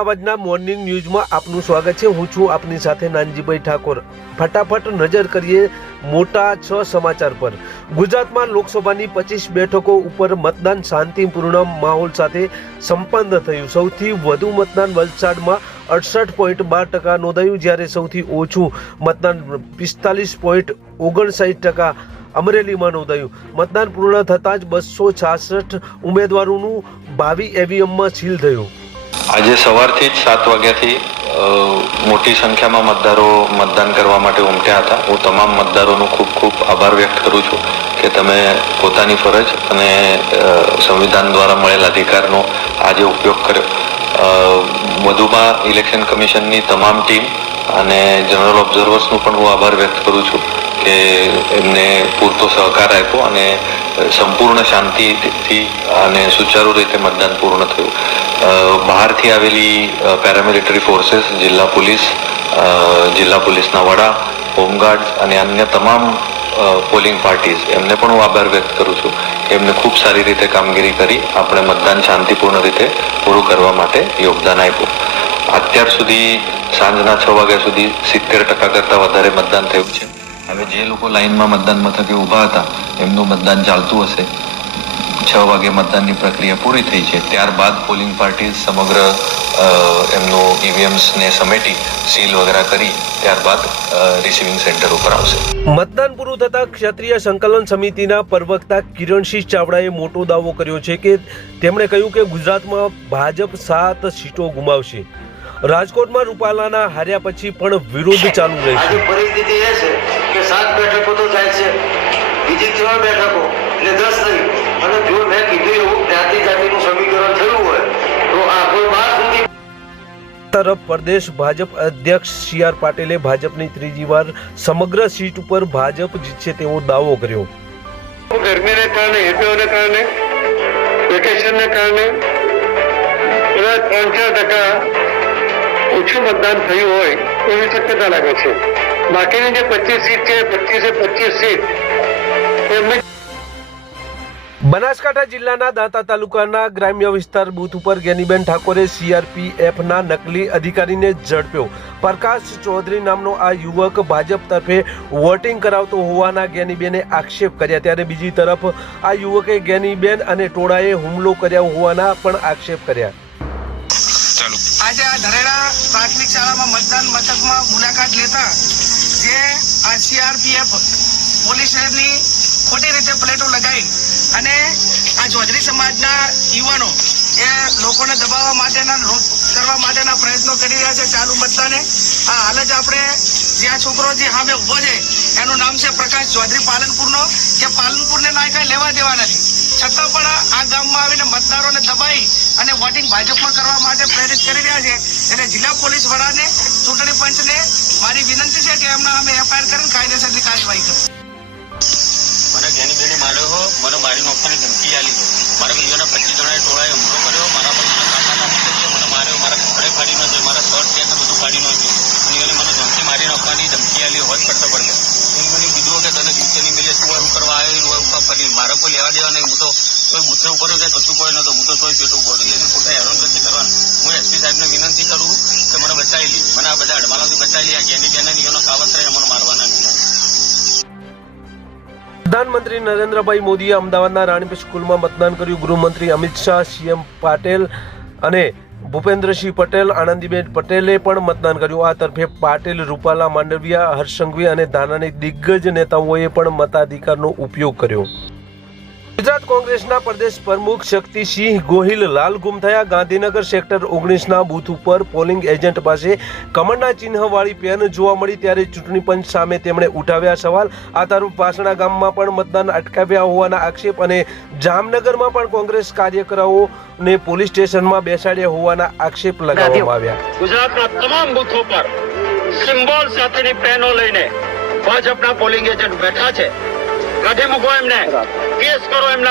અવાજના મોર્નિંગ ન્યૂઝમાં આપનું સ્વાગત છે। હું છું આપની સાથે નાનજીભાઈ ઠાકોર। ફટાફટ નજર કરીએ મોટા 6 સમાચાર પર। ગુજરાતમાં લોકસભાની 25 બેઠકો ઉપર મતદાન શાંતિપૂર્ણ માહોલ સાથે સંપન્ન થયું। સૌથી વધુ મતદાન વલસાડમાં 68.12% નોંધાયું, જ્યારે સૌથી ઓછું મતદાન 45.59% અમરેલીમાં નોંધાયું। મતદાન પૂર્ણ થતાં જ 266 ઉમેદવારોનું ભાવિ ઈવીએમમાં સીલ થયું। આજે સવારથી જ 7 વાગ્યાથી મોટી સંખ્યામાં મતદારો મતદાન કરવા માટે ઉમટ્યા હતા। હું તમામ મતદારોનો ખૂબ ખૂબ આભાર વ્યક્ત કરું છું કે તમે પોતાની ફરજ અને સંવિધાન દ્વારા મળેલ અધિકારનો આજે ઉપયોગ કર્યો। વધુમાં ઇલેક્શન કમિશનની તમામ ટીમ અને જનરલ ઓબ્ઝર્વર્સનો પણ હું આભાર વ્યક્ત કરું છું કે એમને પૂરતો સહકાર આપ્યો અને સંપૂર્ણ શાંતિથી અને સુચારુ રીતે મતદાન પૂર્ણ થયું। બહારથી આવેલી પેરામિલિટરી ફોર્सेस, જિલ્લા પોલીસના વડા, હોમગાર્ડ અને અન્ય તમામ પોલિંગ પાર્ટીઝ એમને પણ હું આભાર વ્યક્ત કરું છું કે એમને ખૂબ સારી રીતે કામગીરી કરી આપણે મતદાન શાંતિપૂર્ણ રીતે પૂરું કરવા માટે યોગદાન આપ્યું। અત્યાર સુધી સાંજના 6 વાગ્યા સુધી 70% કરતાં વધારે મતદાન થયું છે। હવે જે લોકો લાઇનમાં મતદાન મથકે ઊભા હતા એમનું મતદાન ચાલતું હશે। 6 વાગે મતદાનની પ્રક્રિયા પૂરી થઈ છે, ત્યારબાદ પોલિંગ પાર્ટી સમગ્ર એમનું ઈવીએમ્સને સમેટી સીલ વગેરે કરી ત્યારબાદ રિસીવિંગ સેન્ટર ઉપર આવશે। મતદાન પૂરું થતાં ક્ષત્રિય સંકલન સમિતિના પ્રવક્તા કિરણસિંહ ચાવડાએ મોટો દાવો કર્યો છે કે તેમણે કહ્યું કે ગુજરાતમાં ભાજપ 7 સીટો ગુમાવશે। રાજકોટમાં રૂપાલાના હાર્યા પછી પણ વિરોધ ચાલુ રહેશે। પરિસ્થિતિ એ છે કે 7 બેઠકો તો જાય છે, બીજી 3 બેઠકો એટલે 10 નહીં। અને જો મેં કીધું એવું જાતિનું સમીકરણ થયું હોય તો આ કોઈ 12 સુધી તરફ પ્રદેશ ભાજપ અધ્યક્ષ સી.આર. પાટીલે ભાજપની ત્રીજી વાર સમગ્ર સીટ ઉપર ભાજપ જીતશે તેવો દાવો કર્યો। ગરમીને કારણે, હેતુઓને કારણે, વેકેશનને કારણે 3-4% ઓછું મતદાન થયું હોય એવી શક્યતા લાગે છે। બાકીની જે 25 સીટ છે, 25 સીટ એમને બનાસકાંઠા જિલ્લાના દાંતા તાલુકાના ગ્રામ્ય વિસ્તાર બૂથ ઉપર જ્ઞાનીબેન ઠાકોરે સીઆરપીએફના નકલી અધિકારીને ઝડપ્યો। પ્રકાશ ચૌધરી નામનો આ યુવક ભાજપ તરફે વોટિંગ કરાવતો હોવાના જ્ઞાનીબેને આક્ષેપ કર્યા, ત્યારે બીજી તરફ આ યુવકે જ્ઞાનીબેન અને ટોળાએ હુમલો કર્યા હોવાના પણ આક્ષેપ કર્યા। આજે આ ધરેડા પ્રાથમિક શાળામાં મતદાન મથકમાં મુલાકાત લેતા જે આ સીઆરપીએફ પોલીસની ખોટી રીતે પ્લેટો લગાવી અને આ ચૌધરી સમાજના યુવાનો એ લોકોને દબાવવા માટેના કરવા માટેના પ્રયત્નો કરી રહ્યા છે ચાલુ મતદાને। આ હાલ જ આપણે જે આ છોકરો જે સામે ઉભો છે એનું નામ છે પ્રકાશ ચૌધરી પાલનપુરનો, કે પાલનપુરને ના કઈ લેવા દેવા નથી, છતાં પણ આ ગામમાં આવીને મતદારોને દબાઈ અને વોટિંગ ભાજપમાં કરવા માટે પ્રેરિત કરી રહ્યા છે। એટલે જિલ્લા પોલીસ વડાને, ચૂંટણી પંચને મારી વિનંતી છે કે એમના અમે એફઆઈઆર કરીને કાયદેસરની કાર્યવાહી કરો। મને જ્ઞાનીબેને માર્યો, મને મારી નાખવાની ધમકી આલી, મારા બીજાના 25 જણાએ ટોળાએ હુમલો કર્યો, મારા પર કાકાના મિત્ર છે, મને માર્યો, મારા કપડે ફાડી નાખ્યો, મારા શર્ટ પેન્ટ બધું ફાડી નાખ્યું અને મને ધમકી મારી નાખવાની ધમકી આલી હોત પડતો પડે। મને કીધું કે તને જીવતેની મિલે શું કરવા આવ્યો હોય ઉપર ફરી, મારે કોઈ લેવા દેવા નહીં, હું તો કોઈ બુથે ઉપર જાય કશું કોઈ નતો, હું તો તોય પેટું બોડી એને ખોટા હેરાનગતિ કરવાનું। હું એસપી સાહેબને વિનંતી કરું કે મને બચાવી લી, મને આ બધા અડમાલાથી બચાવી લી, આ જ્ઞાનીબેનના નિયમનો કાવત રહે મને મારવાના નહીં। પ્રધાનમંત્રી નરેન્દ્રભાઈ મોદીએ અમદાવાદના રાણીપ સ્કૂલમાં મતદાન કર્યું। ગૃહમંત્રી અમિત શાહ, સીએમ પાટેલ અને ભૂપેન્દ્રસિંહ પટેલ, આનંદીબેન પટેલે પણ મતદાન કર્યું। આ તરફે પાટેલ, રૂપાલા, માંડવિયા, હર્ષ સંઘવી અને ધાનાની દિગ્ગજ નેતાઓએ પણ મતાધિકારનો ઉપયોગ કર્યો। ગુજરાત કોંગ્રેસના પ્રદેશ પ્રમુખ શક્તિસિંહ ગોહિલ લાલ ગુમ થયા। ગાંધીનગર સેક્ટર 19ના બૂથ ઉપર પોલિંગ એજન્ટ પાસે કમળના ચિહ્નવાળી પેન જોવા મળી, ત્યારે ચૂંટણી પંચ સામે તેમણે ઉઠાવ્યા સવાલ। આ તરફ વાસણા ગામમાં પણ મતદાન અટકાવ્યા હોવાના આક્ષેપ અને જામનગરમાં પણ કોંગ્રેસ કાર્યકરોને પોલીસ સ્ટેશનમાં બેસાડ્યા હોવાના આક્ષેપ લગાવવામાં આવ્યા। ગુજરાતના તમામ બૂથો પર સિમ્બોલ સાથેની પેનો લઈને ભાજપના પોલિંગ એજન્ટ બેઠા છે। કાઢી મૂકો એમને, કેસ કરો એમના